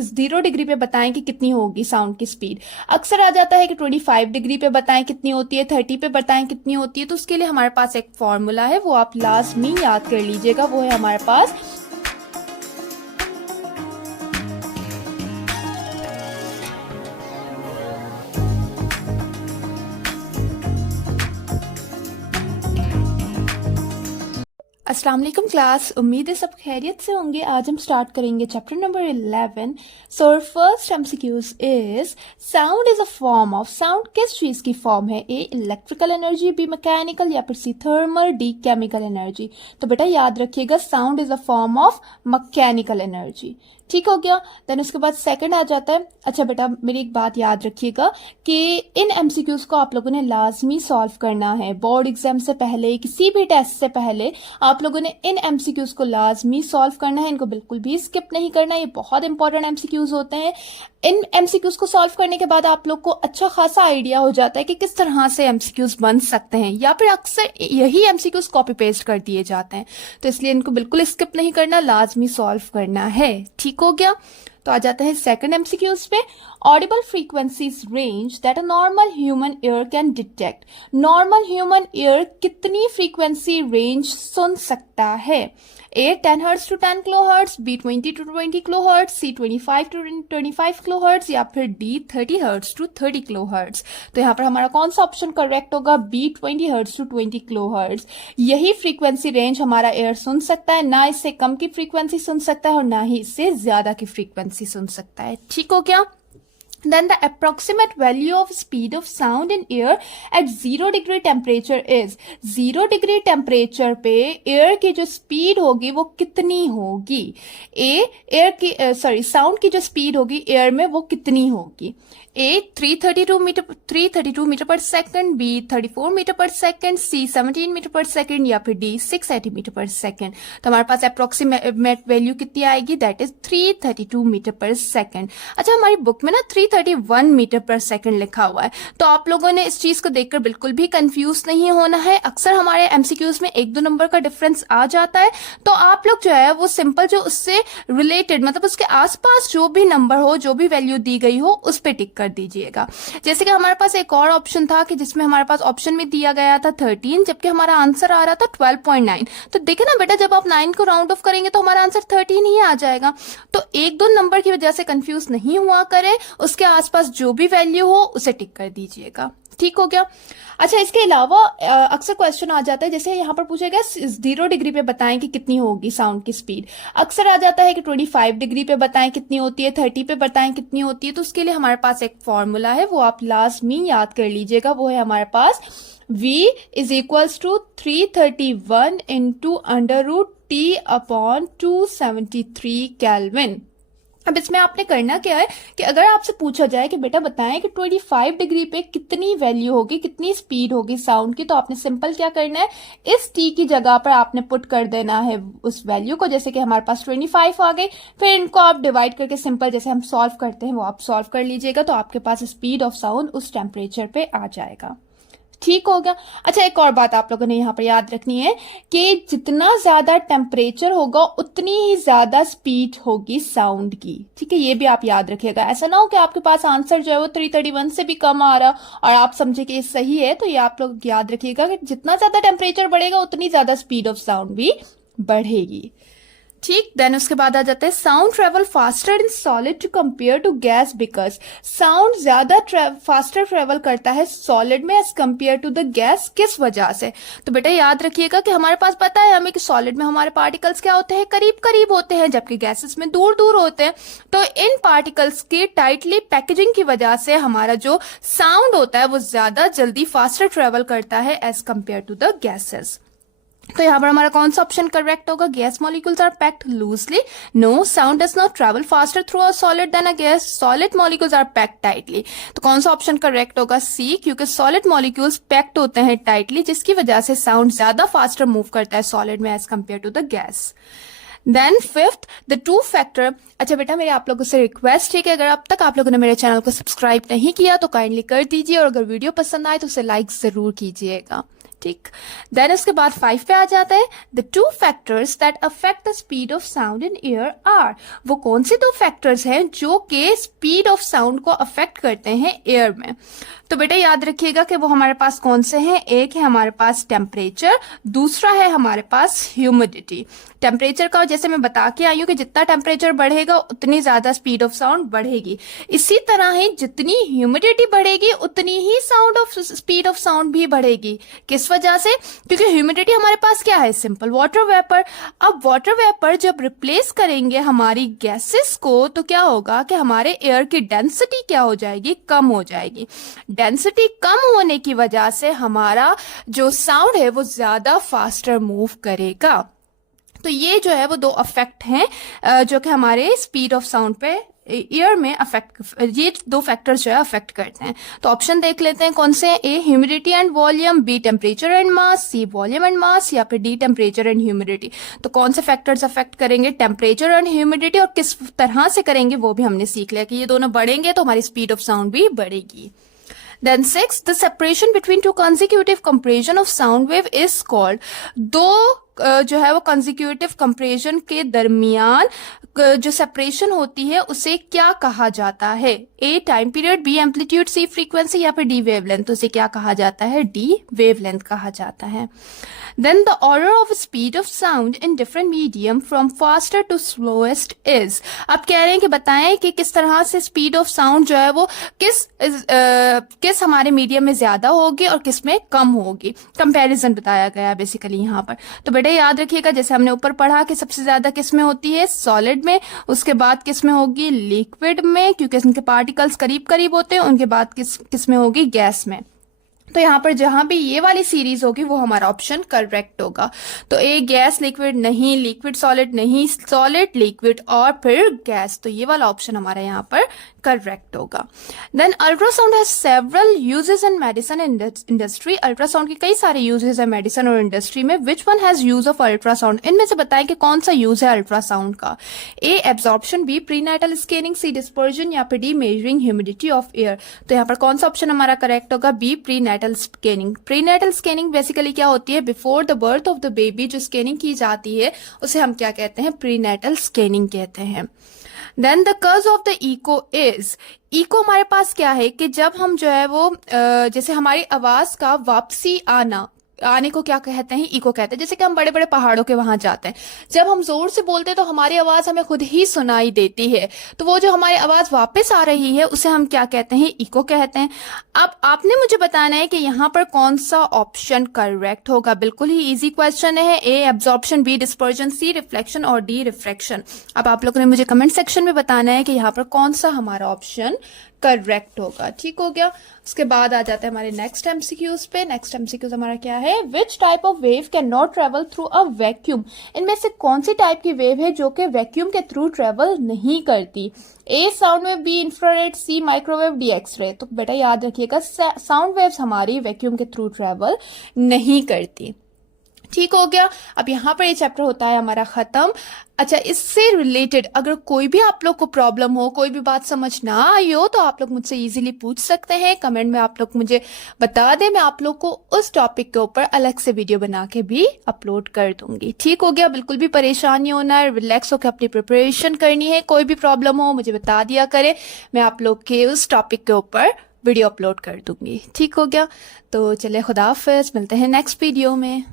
Zero degree पे बताएं कि कितनी होगी साउंड की स्पीड। अक्सर आ जाता है कि 25 डिग्री पे बताएं कितनी होती है, 30 पे बताएं कितनी होती है। तो उसके लिए हमारे पास एक फॉर्मूला है, वो आप लाजमी याद कर लीजिएगा। वो है हमारे पास अस्सलाम वालेकुम क्लास, उम्मीद है सब खैरियत से होंगे। आज हम स्टार्ट करेंगे chapter number 11। So first MCQs is sound is a form of. Sound किस चीज की फॉर्म है? ए इलेक्ट्रिकल एनर्जी, बी मैकेनिकल, या फिर सी थर्मल, डी केमिकल एनर्जी। तो बेटा याद रखिएगा sound is a form of mechanical energy. ठीक हो गया। देन उसके बाद सेकंड आ जाता है। अच्छा बेटा मेरी एक बात याद रखिएगा कि इन एमसीक्यूज को आप लोगों ने लाजमी सॉल्व करना है। बोर्ड एग्जाम से पहले, किसी भी टेस्ट से पहले आप लोगों ने इन एमसीक्यूज को लाजमी सॉल्व करना है। इनको बिल्कुल भी स्किप नहीं करना। ये बहुत इंपॉर्टेंट एमसीक्यूज होते हैं। इन एमसीक्यूज को सॉल्व करने के बाद आप लोग को अच्छा खासा आइडिया हो जाता है कि किस तरह से एमसीक्यूज बन सकते हैं, या फिर अक्सर यही एमसीक्यूज कॉपी पेस्ट कर दिए जाते हैं। तो इसलिए इनको बिल्कुल स्किप नहीं करना, लाजमी सॉल्व करना है। ठीक हो गया। तो आ जाते हैं सेकंड एमसीक्यूज पे। Audible frequencies range that a normal human ear can detect. Normal human ear कितनी फ्रीक्वेंसी रेंज सुन सकता है? A 10 hertz to 10 kilo hertz, B 20 to 20 kilo hertz, C 25 to 25 kilo hertz, या फिर D 30 hertz to 30 kilo hertz. तो यहाँ पर हमारा कौन सा ऑप्शन करेक्ट होगा? B 20 hertz to 20 kilo hertz. यही फ्रीक्वेंसी रेंज हमारा एयर सुन सकता है। ना इससे कम की फ्रीक्वेंसी सुन सकता है और ना ही इससे ज्यादा की फ्रीक्वेंसी सुन सकता है। ठीक हो क्या? Then the approximate value of speed of sound in air at 0 degree temperature is। 0 degree temperature पे एयर की जो स्पीड होगी वो कितनी होगी? एयर की साउंड की जो स्पीड होगी एयर में वो कितनी होगी? ए 332 मीटर पर सेकंड, बी 34 मीटर पर सेकंड, सी 17 मीटर पर सेकंड, या फिर डी 680 मीटर पर सेकंड। तो हमारे पास अप्रोक्सीमेट वैल्यू कितनी आएगी? दैट इज 332 मीटर पर सेकंड। अच्छा हमारी बुक में ना 331 मीटर पर सेकंड लिखा हुआ है, तो आप लोगों ने इस चीज को देखकर बिल्कुल भी कंफ्यूज नहीं होना है। अक्सर हमारे एमसीक्यूज में 1-2 नंबर का डिफरेंस आ जाता है, तो आप लोग जो है वो सिंपल जो उससे रिलेटेड मतलब उसके आसपास जो भी नंबर हो, जो भी वैल्यू दी गई हो, उस पर टिक कर दीजिएगा। जैसे कि हमारे पास एक और ऑप्शन था कि जिसमें हमारे पास ऑप्शन में दिया गया था 13, जबकि हमारा आंसर आ रहा था 12.9। तो देखे ना बेटा, जब आप 9 को राउंड ऑफ करेंगे तो हमारा आंसर 13 ही आ जाएगा। तो 1-2 नंबर की वजह से कंफ्यूज नहीं हुआ करें, उसके आसपास जो भी वैल्यू हो उसे टिक कर दीजिएगा। ठीक हो गया। अच्छा इसके अलावा अक्सर क्वेश्चन आ जाता है, जैसे यहाँ पर पूछा गया 0 डिग्री पे बताएं कि कितनी होगी साउंड की स्पीड। अक्सर आ जाता है कि 25 डिग्री पे बताएं कितनी होती है, 30 पे बताएं कितनी होती है। तो उसके लिए हमारे पास एक फॉर्मूला है, वो आप लाजमी याद कर लीजिएगा। वो है हमारे पास V is equals to 331 into under root T upon 273 kelvin. अब इसमें आपने करना क्या है कि अगर आपसे पूछा जाए कि बेटा बताएं कि 25 डिग्री पे कितनी वैल्यू होगी, कितनी स्पीड होगी साउंड की, तो आपने सिंपल क्या करना है, इस टी की जगह पर आपने पुट कर देना है उस वैल्यू को। जैसे कि हमारे पास 25 आ गई, फिर इनको आप डिवाइड करके सिंपल जैसे हम सॉल्व करते हैं वो आप सॉल्व कर लीजिएगा, तो आपके पास स्पीड ऑफ साउंड उस टेम्परेचर पे आ जाएगा। ठीक हो गया। अच्छा एक और बात आप लोगों ने यहाँ पर याद रखनी है कि जितना ज्यादा टेम्परेचर होगा उतनी ही ज्यादा स्पीड होगी साउंड की। ठीक है, ये भी आप याद रखिएगा। ऐसा ना हो कि आपके पास आंसर जो है वो 331 से भी कम आ रहा और आप समझे कि ये सही है। तो ये आप लोग याद रखिएगा कि जितना ज्यादा टेम्परेचर बढ़ेगा उतनी ज्यादा स्पीड ऑफ साउंड भी बढ़ेगी। ठीक। देन उसके बाद आ जाता है sound travel faster in solid to compare to gas because. Sound ज्यादा फास्टर ट्रेवल करता है सॉलिड में as compare to the gas. किस वजह से? तो बेटा याद रखिएगा कि हमारे पास पता है हमें कि सॉलिड में हमारे पार्टिकल्स क्या होते हैं, करीब करीब होते हैं, जबकि गैसेस में दूर दूर होते हैं। तो इन पार्टिकल्स की टाइटली पैकेजिंग की वजह से हमारा जो साउंड होता है वो ज्यादा जल्दी फास्टर ट्रेवल करता है as compare to the gases. तो यहाँ पर हमारा कौन सा ऑप्शन करेक्ट होगा? Gas molecules are packed loosely. No, sound does not travel faster through a solid then a gas. Solid molecules are packed tightly. तो कौन सा ऑप्शन करेक्ट होगा? सी, क्योंकि सॉलिड मॉलिक्यूल्स पैक्ड होते हैं टाइटली, जिसकी वजह से साउंड ज्यादा फास्टर मूव करता है सॉलिड में as compare to the gas. Then fifth, the two factor. अच्छा बेटा मेरे आप लोगों से रिक्वेस्ट है कि अगर अब तक आप लोगों ने मेरे चैनल को सब्सक्राइब नहीं किया तो काइंडली कर दीजिए, और अगर वीडियो पसंद आए तो उसे लाइक जरूर कीजिएगा। ठीक। देन उसके बाद 5 पे आ जाता है, the 2 factors that affect the speed of sound in air are. वो कौन से 2 फैक्टर्स हैं जो कि स्पीड ऑफ साउंड को अफेक्ट करते हैं एयर में। तो बेटा याद रखिएगा कि वो हमारे पास कौन से हैं। एक है हमारे पास टेम्परेचर, दूसरा है हमारे पास ह्यूमिडिटी। टेम्परेचर का जैसे मैं बता के आई हूँ कि जितना टेम्परेचर बढ़ेगा उतनी ज्यादा स्पीड ऑफ साउंड बढ़ेगी। इसी तरह ही जितनी ह्यूमिडिटी बढ़ेगी उतनी ही स्पीड ऑफ साउंड भी बढ़ेगी। किस वजह से? क्योंकि ह्यूमिडिटी हमारे पास क्या है? Simple water vapour. अब वाटर वेपर जब रिप्लेस करेंगे हमारी गैसेस को तो क्या होगा कि हमारे एयर की डेंसिटी क्या हो जाएगी? कम हो जाएगी। डेंसिटी कम होने की वजह से हमारा जो साउंड है वो ज्यादा फास्टर मूव करेगा। तो ये जो है वो 2 अफेक्ट हैं जो कि हमारे स्पीड ऑफ साउंड पे ईयर में ये 2 फैक्टर्स जो है अफेक्ट करते हैं। तो ऑप्शन देख लेते हैं कौन से। A humidity and volume, B temperature and mass, C volume and mass, या फिर डी टेम्परेचर एंड ह्यूमिडिटी। तो कौन से फैक्टर्स अफेक्ट करेंगे? Temperature and humidity. और किस तरह से करेंगे वो भी हमने सीख लिया कि ये दोनों बढ़ेंगे तो हमारी स्पीड ऑफ साउंड भी बढ़ेगी। Then 6, the separation between 2 consecutive compression of sound wave is called। 2 जो है वो consecutive compression के दरमियान जो सेपरेशन होती है उसे क्या कहा जाता है? A time period, B amplitude, C frequency, या फिर डी वेवलेंथ। तो उसे क्या कहा जाता है? डी वेवलेंथ कहा जाता है। Then the order of speed of sound in different medium from faster to slowest is। अब कह रहे हैं कि बताएं कि किस तरह से स्पीड ऑफ साउंड जो है वो किस हमारे मीडियम में ज्यादा होगी और किस में कम होगी। कंपैरिजन बताया गया बेसिकली यहाँ पर। तो बेटा याद रखिएगा जैसे हमने ऊपर पढ़ा कि सबसे ज्यादा किस में होती है? सॉलिड में। उसके बाद किस में होगी? लिक्विड में, क्योंकि उनके पार्टिकल्स करीब करीब होते हैं। उनके बाद किस में होगी? गैस में। तो यहाँ पर जहां भी ये वाली सीरीज होगी वो हमारा ऑप्शन करेक्ट होगा। तो ए गैस लिक्विड नहीं, लिक्विड सॉलिड नहीं, सॉलिड लिक्विड और फिर गैस। तो ये वाला ऑप्शन हमारा यहाँ पर करेक्ट होगा। Then ultrasound has several uses in medicine industry. Ultrasound के कई सारे यूजेस है मेडिसिन और इंडस्ट्री में। Which one has use of ultrasound? इनमें से बताएं कि कौन सा यूज है अल्ट्रासाउंड का। A absorption, B prenatal scanning, C dispersion, या फिर D measuring humidity of air. तो यहाँ पर कौन सा ऑप्शन हमारा करेक्ट होगा? B prenatal scanning. Prenatal scanning basically क्या होती है? Before the birth of the baby जो स्कैनिंग की जाती है उसे हम क्या कहते हैं? प्रीनाइटल स्कैनिंग कहते हैं। देन द कज of the eco is. Eco हमारे पास क्या है कि जब हम जो है वो जैसे हमारी आवाज का वापसी आने को क्या कहते हैं? इको कहते हैं। जैसे कि हम बड़े बड़े पहाड़ों के वहां जाते हैं, जब हम जोर से बोलते हैं तो हमारी आवाज हमें खुद ही सुनाई देती है। तो वो जो हमारी आवाज वापस आ रही है उसे हम क्या कहते हैं? इको कहते हैं। अब आपने मुझे बताना है कि यहाँ पर कौन सा ऑप्शन करेक्ट होगा। बिल्कुल ही इजी क्वेश्चन है। ए एब्जॉर्प्शन, बी डिस्पर्जन, सी रिफ्लेक्शन और डी रिफ्रैक्शन। अब आप लोगों ने मुझे कमेंट सेक्शन में बताना है कि यहाँ पर कौन सा हमारा ऑप्शन करेक्ट होगा। ठीक हो गया। उसके बाद आ जाते हैं हमारे नेक्स्ट एमसीक्यूज पे। नेक्स्ट एमसीक्यूज हमारा क्या है? Which type of wave can not travel through a vacuum. इनमें से कौन सी टाइप की वेव है जो कि वैक्यूम के थ्रू ट्रेवल नहीं करती? ए साउंड वेव, बी इंफ्रारेड, सी माइक्रोवेव, डी एक्सरे। तो बेटा याद रखिएगा साउंड वेव्स हमारी वैक्यूम के थ्रू ट्रेवल नहीं करती। ठीक हो गया। अब यहाँ पर ये चैप्टर होता है हमारा खत्म। अच्छा, इससे रिलेटेड अगर कोई भी आप लोग को प्रॉब्लम हो, कोई भी बात समझ ना आई हो तो आप लोग मुझसे इजीली पूछ सकते हैं। कमेंट में आप लोग मुझे बता दें, मैं आप लोग को उस टॉपिक के ऊपर अलग से वीडियो बना के भी अपलोड कर दूंगी। ठीक हो गया। बिल्कुल भी परेशान नहीं होना है, रिलैक्स होकर अपनी प्रिपरेशन करनी है। कोई भी प्रॉब्लम हो मुझे बता दिया करें, मैं आप लोग के उस टॉपिक के ऊपर वीडियो अपलोड कर दूंगी। ठीक हो गया। तो चले, खुदा हाफिज, मिलते हैं नेक्स्ट वीडियो में।